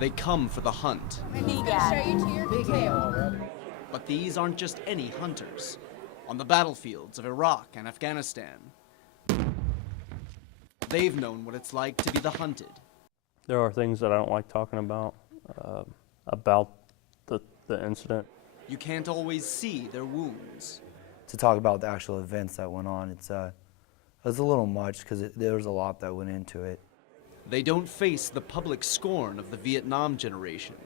They come for the hunt. I'm going to show you to your tail. But these aren't just any hunters. On the battlefields of Iraq and Afghanistan, they've known what it's like to be the hunted. There are things that I don't like talking about the incident. You can't always see their wounds. To talk about the actual events that went on, it's a little much because there was a lot that went into it. They don't face the public scorn of the Vietnam generation.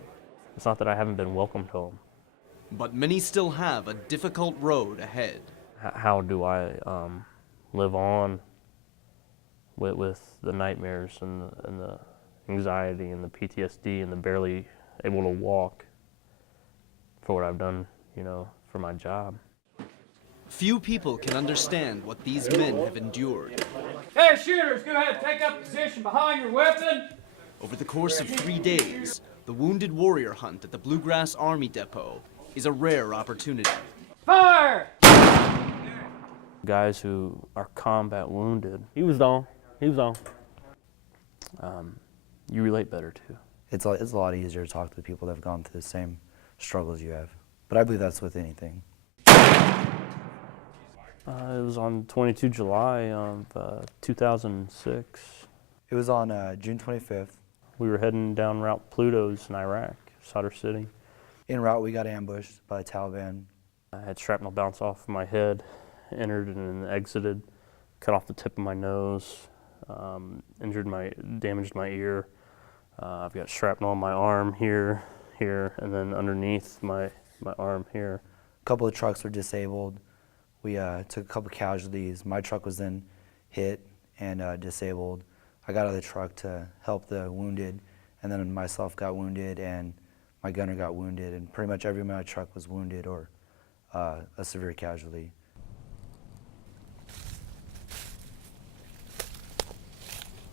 It's not that I haven't been welcomed home. But many still have a difficult road ahead. How do I live on with the nightmares and the anxiety and the PTSD and the barely able to walk for what I've done, for my job? Few people can understand what these men have endured. Hey, shooters, go ahead, take up position behind your weapon. Over the course of 3 days, the Wounded Warrior Hunt at the Bluegrass Army Depot is a rare opportunity. Fire! Guys who are combat wounded, he was on. You relate better to. It's a lot easier to talk to the people that have gone through the same struggles you have. But I believe that's with anything. It was on 22 July of 2006. It was on June 25th. We were heading down Route Pluto's in Iraq, Sadr City. En route, we got ambushed by the Taliban. I had shrapnel bounce off my head, entered and then exited, cut off the tip of my nose, damaged my ear. I've got shrapnel on my arm here, and then underneath my arm here. A couple of trucks were disabled. We took a couple casualties. My truck was then hit and disabled. I got out of the truck to help the wounded, and then myself got wounded, and my gunner got wounded, and pretty much everyone in my truck was wounded or a severe casualty.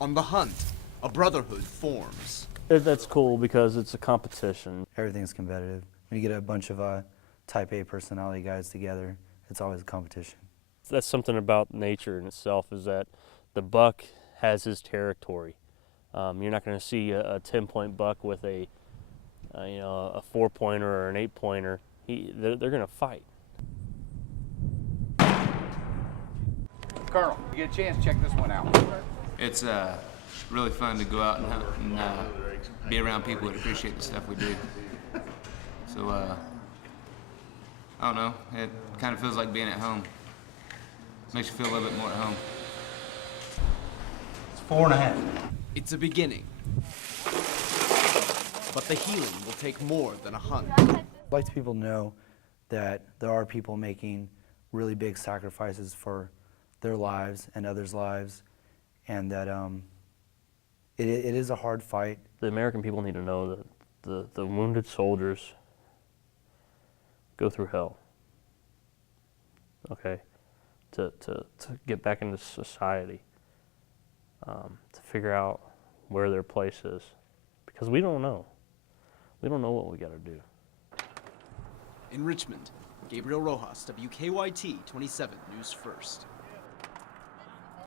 On the hunt, a brotherhood forms. That's cool because it's a competition. Everything's competitive. When you get a bunch of type A personality guys together, it's always a competition. That's something about nature in itself, is that the buck has his territory. You're not going to see a 10-point buck with a 4-pointer or an 8-pointer. They're going to fight. Colonel, you get a chance, check this one out. It's really fun to go out and hunt and be around people that appreciate the stuff we do. So, I don't know, it kind of feels like being at home. Makes you feel a little bit more at home. It's 4.5. It's a beginning. But the healing will take more than a hunt. I'd like people to know that there are people making really big sacrifices for their lives and others' lives, and that it is a hard fight. The American people need to know that the wounded soldiers go through hell, okay, to get back into society, to figure out where their place is, because we don't know. We don't know what we got to do. In Richmond, Gabriel Roxas, WKYT 27 News First.